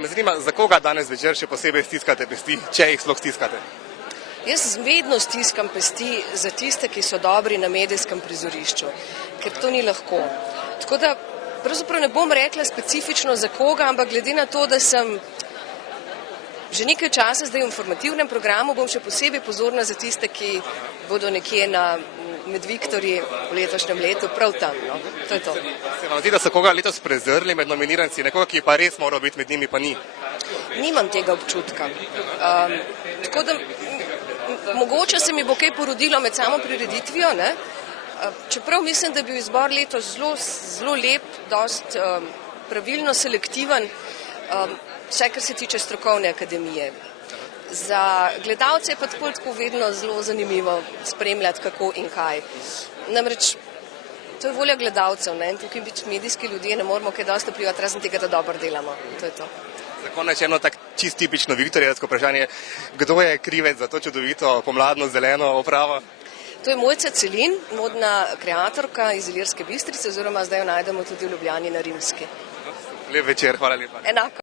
Me zanima, za koga danes večer še posebej stiskate pesti, če jih sploh stiskate? Jaz vedno stiskam pesti za tiste, ki so dobri na medijskem prizorišču, ker to ni lahko. Tako da pravzaprav ne bom rekla specifično za koga, ampak glede na to, da sem že nekaj časa zdaj v informativnem programu, bom še posebej pozorna za tiste, ki bodo nekje med Viktorji v letošnjem letu, prav tam. No? To je to. Se vam zdi, da so koga letos prezrli med nominiranci, nekoga, ki pa res moral biti med njimi, pa ni? Nimam tega občutka. Tako da mogoče se mi bo kaj porodilo med samo prireditvijo, ne? Čeprav mislim, da je bil izbor letos zelo lep, dost pravilno selektiven, vse, kar se tiče strokovne akademije. Za gledalce je pa tako vedno zelo zanimivo spremljati, kako in kaj. Namreč, to je volja gledalcev, ne? In tukaj biti medijski ljudje ne moramo kaj dosti vplivati, razen tega, da dobro delamo. To je to. Za konec eno tak čist tipično viktorijsko vprašanje. Kdo je krivec za to čudovito pomladno zeleno opravo? To je Mojca Celin, modna kreatorka iz Ilirske Bistrice, oziroma zdaj jo najdemo tudi v Ljubljani na Rimski. Lep večer, hvala lepa. Enako.